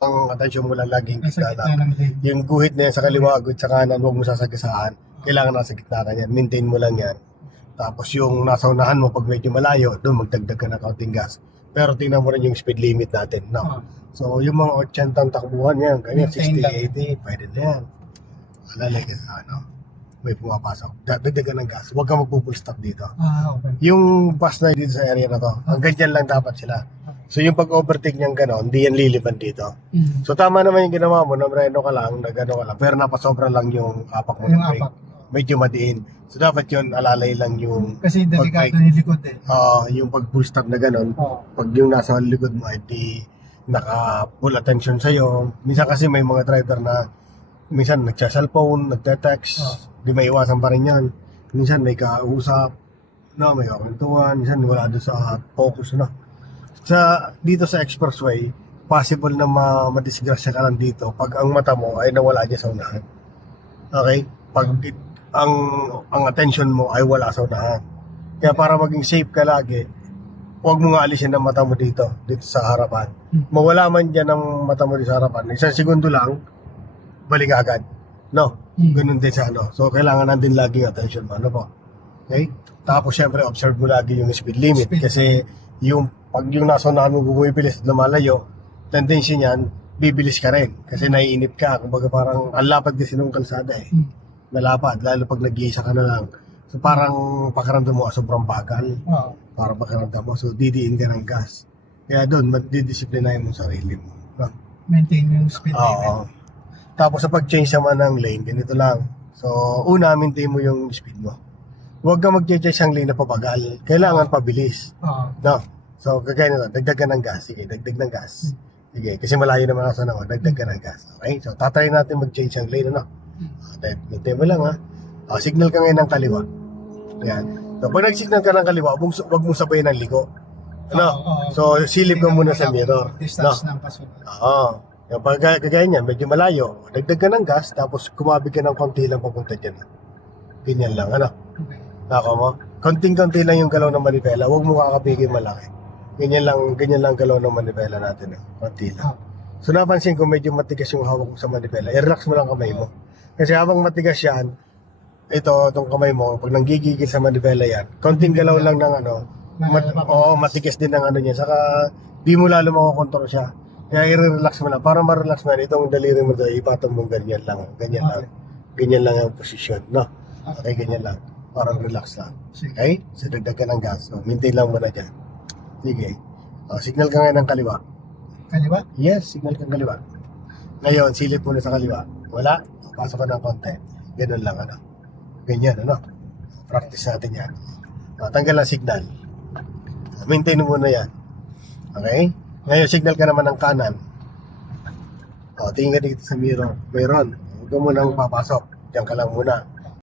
ang atensyon mo lang laging Nasa gitna gitna lang. ng lane. Yung guhit na yan sa kaliwa, guhit sa kanan, huwag mo sasagasaan. Kailangan nasa gitna ka yan. Maintain mo lang yan. Tapos yung nasa unahan mo, pag medyo malayo, doon magdagdag ka ng kaunting gas. Pero tingnan mo rin yung speed limit natin. No? Oh. So yung mga 80 ang takbuhan yan, kanya Maintain 60, lang. 80, pwede na yan. Alalay ka sa ano, may pumapasok. Dagdag ka ng gas. Huwag ka magpo-full stop dito. Okay. Yung bus na dito sa area na to, hanggang dyan lang dapat sila. So yung pag-overtake niyang gano'n, hindi yan liliban dito. Mm. So tama naman yung ginawa mo, namreno ka lang, nagano ka lang, pero napasobra lang yung apak mo Yung ng brake. apak. Medyo madiin. So dapat yun, alalay lang yung Kasi delikado pag-brake. yung likod eh. Yung pag full stop na gano'n, Oo. pag yung nasa likod mo, di naka full attention sa'yo. Minsan kasi may mga driver na minsan nagsa-cellphone, nagte-text, di may iwasan pa rin yan. Minsan may kausap, no, may kakwentuhan, minsan wala doon sa focus, no. Dito sa expressway, possible na madisgrasya ka lang dito pag ang mata mo ay nawala dyan sa unahan. Okay? Pag ang attention mo ay wala sa unahan. Kaya para maging safe ka lagi, huwag mo nga alisin ang mata mo dito sa harapan. Mawala man dyan ang mata mo dito sa harapan, isang segundo lang, balik agad. No? Ganun din sa ano. So, kailangan nandun lagi yung attention mo. Ano po? Okay? Tapos, syempre, observe mo lagi yung speed limit. Kasi, pag yung nasa unahan mo bumibilis at lumalayo, tendency niyan, bibilis ka rin. Kasi naiinip ka. Kumbaga parang, ang lapad kasi ng kalsada eh. Malapad. Lalo pag nag-iisa ka na lang. So, parang pakiramdam mo, sobrang bagal. Oo. Parang pakiramdam mo. So, didiin ka ng gas. Kaya doon, didisiplinahin mo sarili mo. No? Maintain yung speed limit. Oo. Tapos sa pag-change naman ng lane, ganito lang. So, una, maintain mo yung speed mo. Huwag ka mag-change ng lane na pabagal. Kailangan pabilis. Oo. No? So, kagaya nito, dagdag ka ng gas. Sige, dagdag ng gas. Sige, kasi malayo naman nasa naman, dagdag ka ng gas. Okay? So, tatry natin mag-change ng lane, ano? Maintain mo lang, ha? Signal ka ngayon ng kaliwa. Ayan. So, pag nag-signal ka ng kaliwa, huwag mong sabayin ng liko. Ano? Oo. So, silip ka muna sa mirror. No? Distance ng kasunod. Oo. Yung pag kagaya niya, medyo malayo, dagdag ka ng gas, tapos kumabig ka ng konti lang papunta dyan. Ganyan lang, ano? Okay. Nako mo? Konting-konti lang yung galaw ng manibela, huwag mo kakabigin malaki. Ganyan lang galaw ng manibela natin, konti lang. So napansin ko medyo matigas yung hawak mo sa manibela, i-relax mo lang kamay mo. Kasi habang matigas yan, itong kamay mo, pag nanggigigil sa manibela yan, konting galaw lang ng ano, matigas din ng ano niya, saka di mo lalo makokontrol siya. Kaya i-relax mo lang, para ma-relax mo yan, itong daliri mo doon, ipatong mo ganyan lang. Ganyan lang ang posisyon, no? Okay, ganyan lang. Parang relax lang. Okay? So, dagdag ka ng gas. So, maintain lang muna dyan. Sige. Signal ka ngayon ng kaliwa. Kaliwa? Yes, signal kang kaliwa. Ngayon, silip muna sa kaliwa. Wala? Pasok ka ng konti. Ganun lang, ano? Ganyan, ano? Practice natin yan. Tanggal ang signal. Maintain mo muna yan. Okay? Ngayon, signal ka naman ng kanan. Tingin ka dito sa mirror. Mayroon. Huwag ka munang papasok. Diyan ka lang muna.